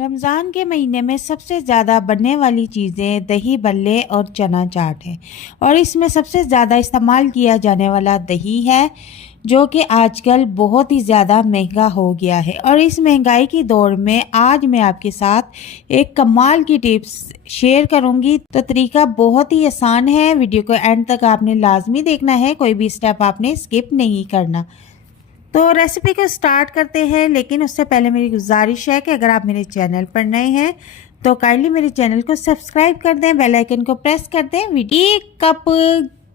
रमज़ान के महीने में सबसे ज़्यादा बनने वाली चीज़ें दही बल्ले और चना चाट है। और इसमें सबसे ज़्यादा इस्तेमाल किया जाने वाला दही है, जो कि आजकल बहुत ही ज़्यादा महंगा हो गया है। और इस महंगाई की दौर में आज मैं आपके साथ एक कमाल की टिप्स शेयर करूंगी। तो तरीका बहुत ही आसान है, वीडियो को एंड तक आपने लाजमी देखना है, कोई भी स्टेप आपने स्किप नहीं करना। तो रेसिपी को स्टार्ट करते हैं, लेकिन उससे पहले मेरी गुजारिश है कि अगर आप मेरे चैनल पर नए हैं तो काइंडली मेरे चैनल को सब्सक्राइब कर दें, बेल आइकन को प्रेस कर दें। 1 कप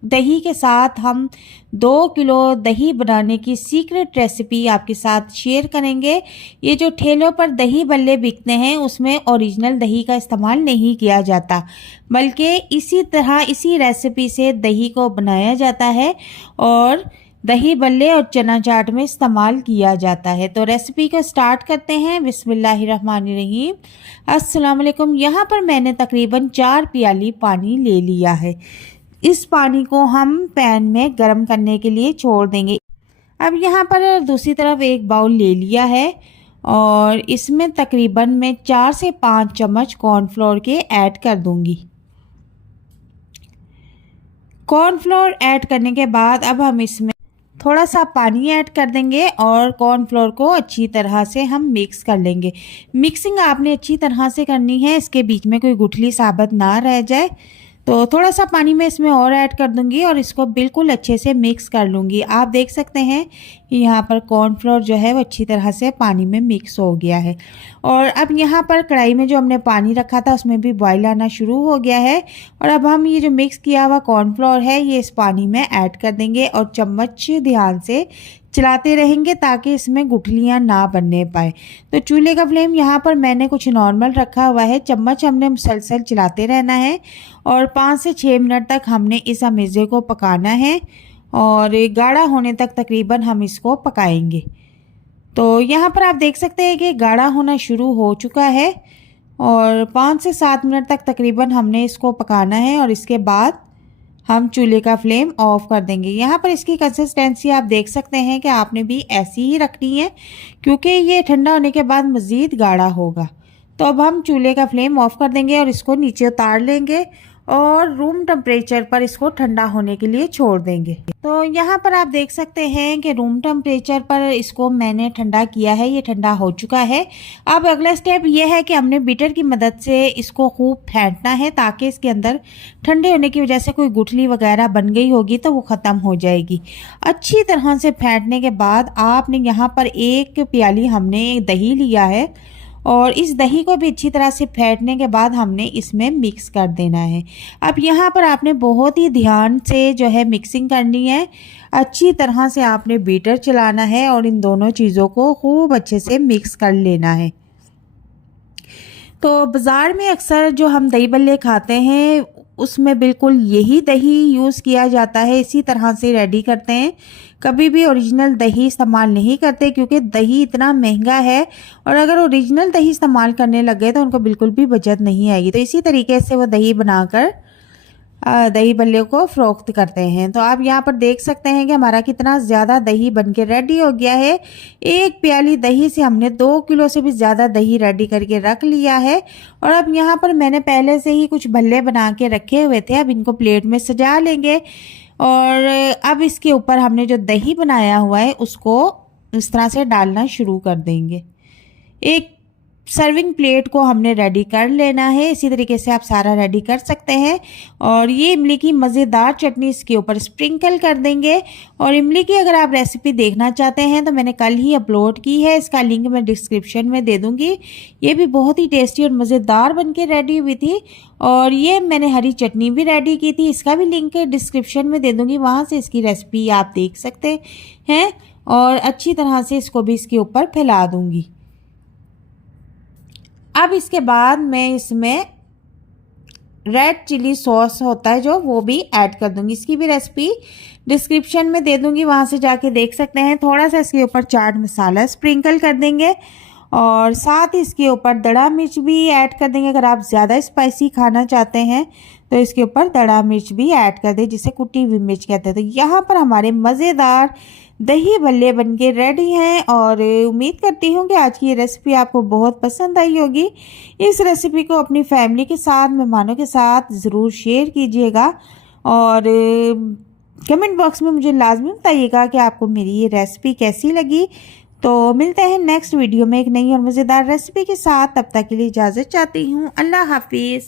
दही के साथ हम 2 किलो दही बनाने की सीक्रेट रेसिपी आपके साथ शेयर करेंगे। ये जो ठेलों पर दही बल्ले बिकते हैं उसमें ओरिजिनल दही का इस्तेमाल नहीं किया जाता, बल्कि इसी तरह इसी रेसिपी से दही को बनाया जाता है और दही बल्ले और चना चाट में इस्तेमाल किया जाता है। तो रेसिपी को स्टार्ट करते हैं। बिस्मिल्लाहिर्रहमानिर्रहीम। अस्सलाम वालेकुम। यहाँ पर मैंने तकरीबन 4 प्याली पानी ले लिया है। इस पानी को हम पैन में गर्म करने के लिए छोड़ देंगे। अब यहाँ पर दूसरी तरफ एक बाउल ले लिया है और इसमें तकरीबन मैं 4 से 5 चम्मच कॉर्नफ्लोर के ऐड कर दूंगी। कॉर्नफ्लोर ऐड करने के बाद अब हम इसमें थोड़ा सा पानी ऐड कर देंगे और कॉर्नफ्लोर को अच्छी तरह से हम मिक्स कर लेंगे। मिक्सिंग आपने अच्छी तरह से करनी है, इसके बीच में कोई गुठली साबित ना रह जाए। तो थोड़ा सा पानी मैं इसमें और ऐड कर दूंगी और इसको बिल्कुल अच्छे से मिक्स कर लूँगी। आप देख सकते हैं कि यहाँ पर कॉर्नफ्लोर जो है वो अच्छी तरह से पानी में मिक्स हो गया है। और अब यहाँ पर कढ़ाई में जो हमने पानी रखा था उसमें भी बॉईल आना शुरू हो गया है। और अब हम ये जो मिक्स किया हुआ कॉर्नफ्लोर है ये इस पानी में ऐड कर देंगे और चम्मच ध्यान से चलाते रहेंगे ताकि इसमें गुठलियाँ ना बनने पाए। तो चूल्हे का फ्लेम यहाँ पर मैंने कुछ नॉर्मल रखा हुआ है। चम्मच हमने मुसलसल चलाते रहना है और 5 से 6 मिनट तक हमने इस अमेज़े को पकाना है और गाढ़ा होने तक तकरीबन हम इसको पकाएंगे। तो यहाँ पर आप देख सकते हैं कि गाढ़ा होना शुरू हो चुका है और 5 से 7 मिनट तक तकरीबन हमने इसको पकाना है और इसके बाद हम चूल्हे का फ्लेम ऑफ कर देंगे। यहाँ पर इसकी कंसिस्टेंसी आप देख सकते हैं कि आपने भी ऐसी ही रखनी है, क्योंकि ये ठंडा होने के बाद मज़ीद गाढ़ा होगा। तो अब हम चूल्हे का फ्लेम ऑफ कर देंगे और इसको नीचे उतार लेंगे और रूम टेम्परेचर पर इसको ठंडा होने के लिए छोड़ देंगे। तो यहाँ पर आप देख सकते हैं कि रूम टेम्परेचर पर इसको मैंने ठंडा किया है, ये ठंडा हो चुका है। अब अगला स्टेप ये है कि हमने बीटर की मदद से इसको खूब फेंटना है ताकि इसके अंदर ठंडे होने की वजह से कोई गुठली वगैरह बन गई होगी तो वो ख़त्म हो जाएगी। अच्छी तरह से फेंटने के बाद आपने यहाँ पर 1 प्याली हमने दही लिया है और इस दही को भी अच्छी तरह से फेंटने के बाद हमने इसमें मिक्स कर देना है। अब यहाँ पर आपने बहुत ही ध्यान से जो है मिक्सिंग करनी है, अच्छी तरह से आपने बीटर चलाना है और इन दोनों चीज़ों को खूब अच्छे से मिक्स कर लेना है। तो बाज़ार में अक्सर जो हम दही बल्ले खाते हैं उसमें बिल्कुल यही दही यूज़ किया जाता है, इसी तरह से रेडी करते हैं। कभी भी ओरिजिनल दही इस्तेमाल नहीं करते, क्योंकि दही इतना महंगा है और अगर ओरिजिनल दही इस्तेमाल करने लग गए तो उनको बिल्कुल भी बचत नहीं आएगी। तो इसी तरीके से वो दही बनाकर दही बल्ले को फ़रोख्त करते हैं। तो आप यहाँ पर देख सकते हैं कि हमारा कितना ज़्यादा दही बनके रेडी हो गया है। 1 प्याली दही से हमने 2 किलो से भी ज़्यादा दही रेडी करके रख लिया है। और अब यहाँ पर मैंने पहले से ही कुछ भल्ले बना के रखे हुए थे, अब इनको प्लेट में सजा लेंगे और अब इसके ऊपर हमने जो दही बनाया हुआ है उसको इस तरह से डालना शुरू कर देंगे। एक सर्विंग प्लेट को हमने रेडी कर लेना है, इसी तरीके से आप सारा रेडी कर सकते हैं। और ये इमली की मज़ेदार चटनी इसके ऊपर स्प्रिंकल कर देंगे। और इमली की अगर आप रेसिपी देखना चाहते हैं तो मैंने कल ही अपलोड की है, इसका लिंक मैं डिस्क्रिप्शन में दे दूँगी। ये भी बहुत ही टेस्टी और मज़ेदार बन के रेडी हुई थी। और ये मैंने हरी चटनी भी रेडी की थी, इसका भी लिंक डिस्क्रिप्शन में दे दूँगी, वहाँ से इसकी रेसिपी आप देख सकते हैं। और अच्छी तरह से इसको भी इसके ऊपर फैला दूँगी। अब इसके बाद मैं इसमें रेड चिली सॉस होता है जो, वो भी ऐड कर दूंगी। इसकी भी रेसिपी डिस्क्रिप्शन में दे दूंगी, वहाँ से जाके देख सकते हैं। थोड़ा सा इसके ऊपर चाट मसाला स्प्रिंकल कर देंगे और साथ ही इसके ऊपर दड़ा मिर्च भी ऐड कर देंगे। अगर आप ज़्यादा स्पाइसी खाना चाहते हैं तो इसके ऊपर दड़ा मिर्च भी ऐड कर दें, जिसे कुटी हुई मिर्च कहते हैं। तो यहाँ पर हमारे मज़ेदार दही भल्ले बनके रेडी हैं और उम्मीद करती हूँ कि आज की ये रेसिपी आपको बहुत पसंद आई होगी। इस रेसिपी को अपनी फैमिली के साथ, मेहमानों के साथ ज़रूर शेयर कीजिएगा और कमेंट बॉक्स में मुझे लाजमी बताइएगा कि आपको मेरी ये रेसिपी कैसी लगी। तो मिलते हैं नेक्स्ट वीडियो में एक नई और मज़ेदार रेसिपी के साथ। तब तक के लिए इजाज़त चाहती हूँ। अल्लाह हाफिज़।